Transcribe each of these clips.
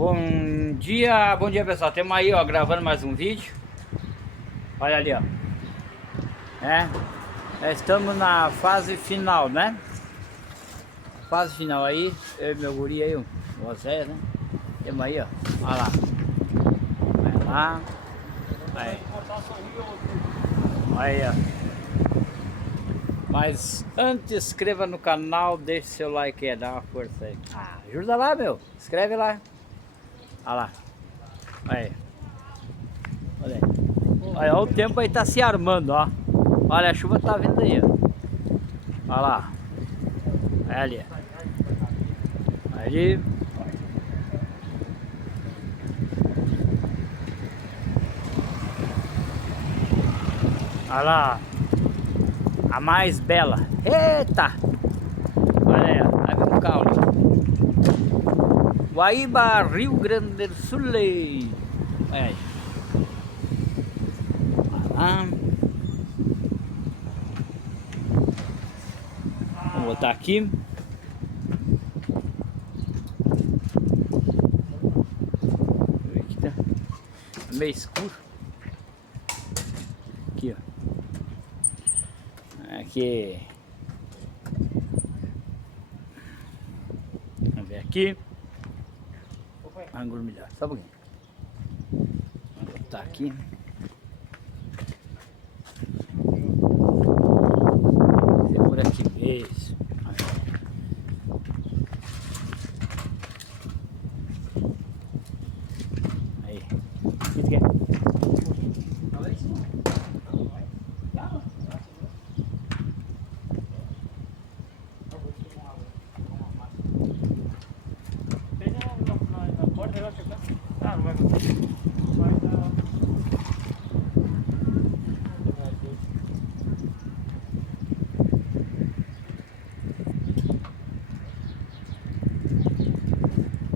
Bom dia pessoal, temos aí ó, gravando mais um vídeo. Olha ali ó, estamos na fase final, né? Fase final aí, eu e meu guri aí, você, né? Temos aí ó, olha lá. Vai lá. Aí. Aí ó. Mas antes, inscreva no canal, deixe seu like aí, dá uma força aí. Ajuda lá, meu. Escreve lá. Olha lá. Aí. Olha aí. Olha, o tempo aí tá se armando, ó. Olha, a chuva tá vindo aí, ó. Olha lá. Olha ali. Ali. Olha lá. A mais bela. Eita! Olha aí, ó. Vai ver um caule. Guaíba, Rio Grande do Sul. Olha aí. Olha lá. Vou botar aqui. Aqui tá meio escuro. Aqui, ó. Aqui. Vamos ver aqui. Ângulo melhor, só um pouquinho. Vou botar aqui. Segura aqui mesmo. Aí. O que tu quer?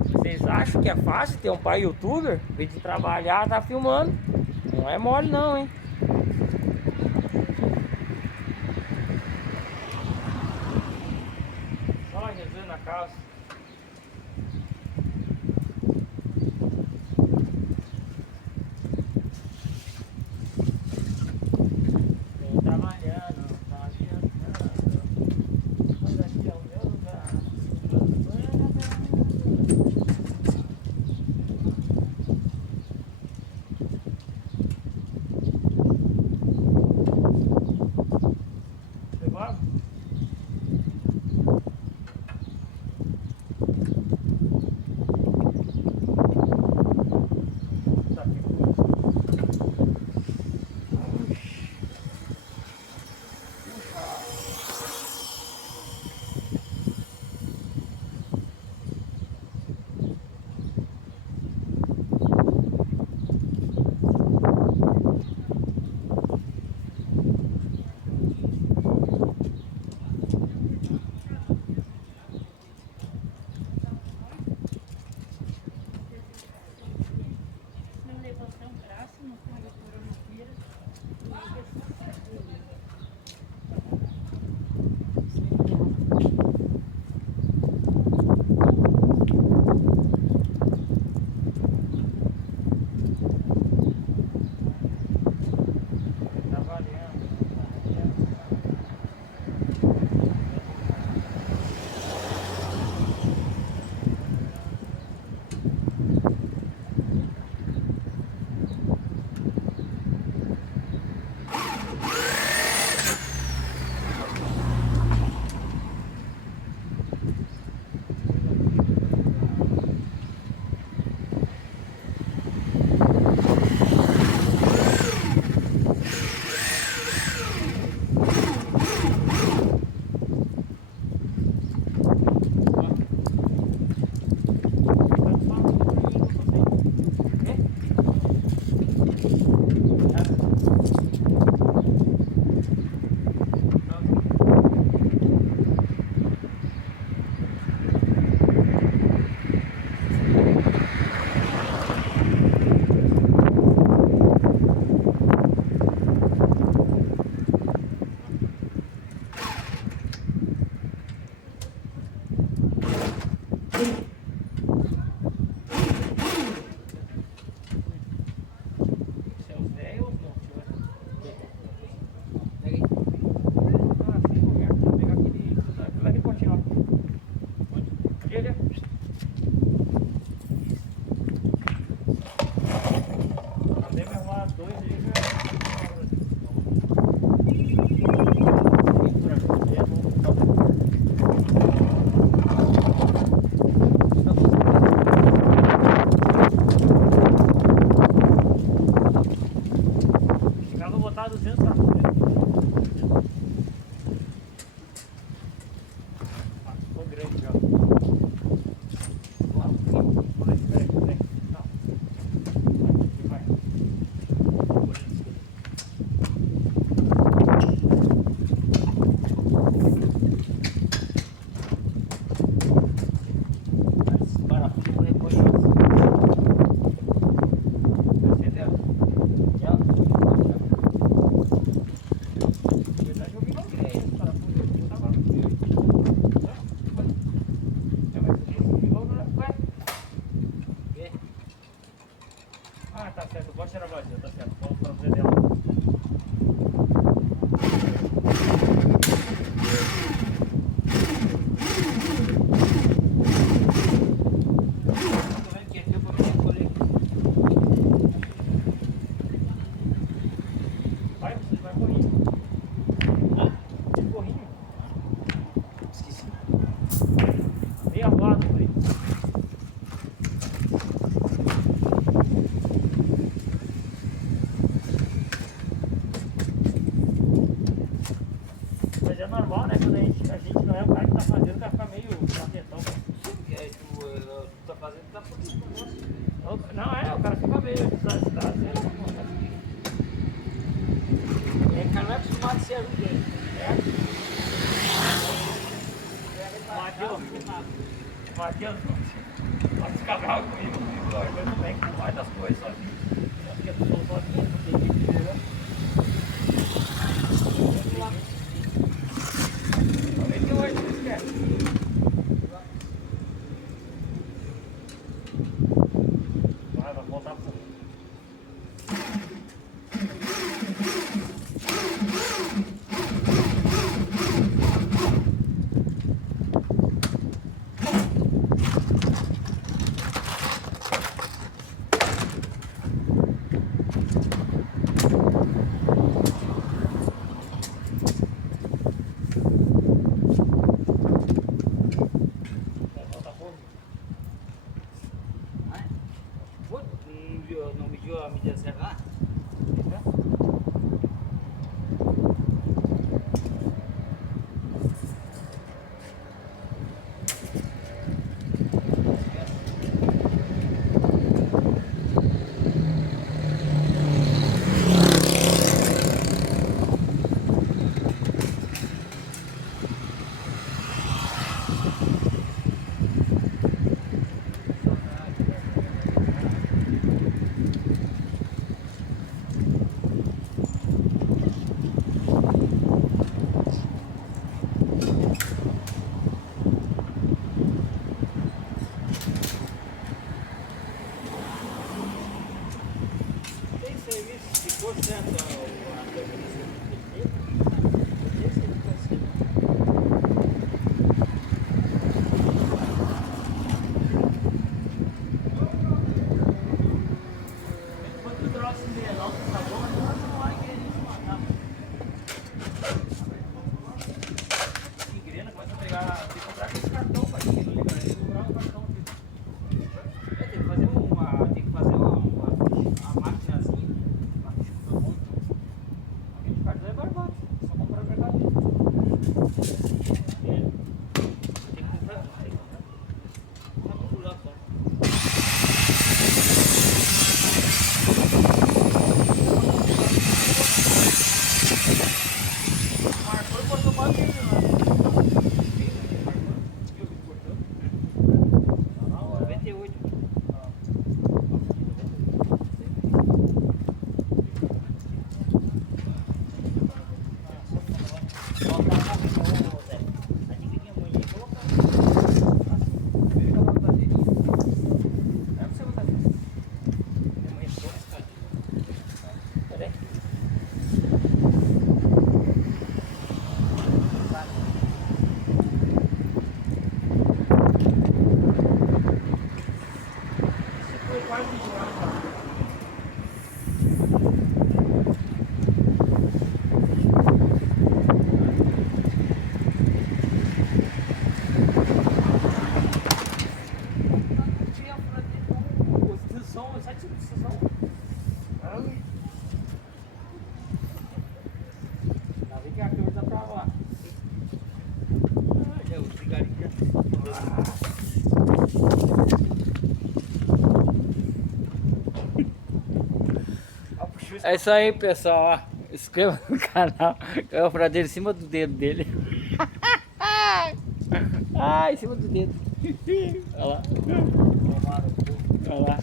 Vocês acham que é fácil ter um pai youtuber? Em vez de trabalhar, tá filmando. Não é mole não, hein? Só Jesus na casa. Tô trabalhando, tá adiantando. Mas aqui é o meu lugar. orelha. Mandei me arrumar dois aí, chegava a botar 200 pra fora. Ficou grande já. Peraí. Não. Vai. Esse parafuso depois. Entendeu? Já. Na verdade eu vi não grei esse parafuso. Eu tava... Ah, tá certo. Pode tirar a vazia, tá certo. Vamos para o dela. Vai, você vai correndo. Corrinho. Esqueci. Meio arruado por aí. Mas é normal, né? Quando a gente não é o cara que tá fazendo, vai ficar meio atentão. Sim, aí tu tá fazendo, tá fazendo com você. Não, o cara fica meio desastado. É que não é acostumado a ser ninguém. Matheus, pode ficar bravo comigo, eu não venho com mais das coisas sozinho. Acho que eu sou sozinho, não tem que dizer, né? Talvez que hoje não esquece. Vai voltar pro... Não mediu a medida certa lá? É isso aí, pessoal. Ó. Inscreva no canal. É o furadeira em cima do dedo dele. Ah, em cima do dedo. Olha lá. Olha lá.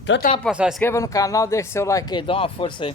Então tá, pessoal. Inscreva no canal, deixa seu like aí, dá uma força aí.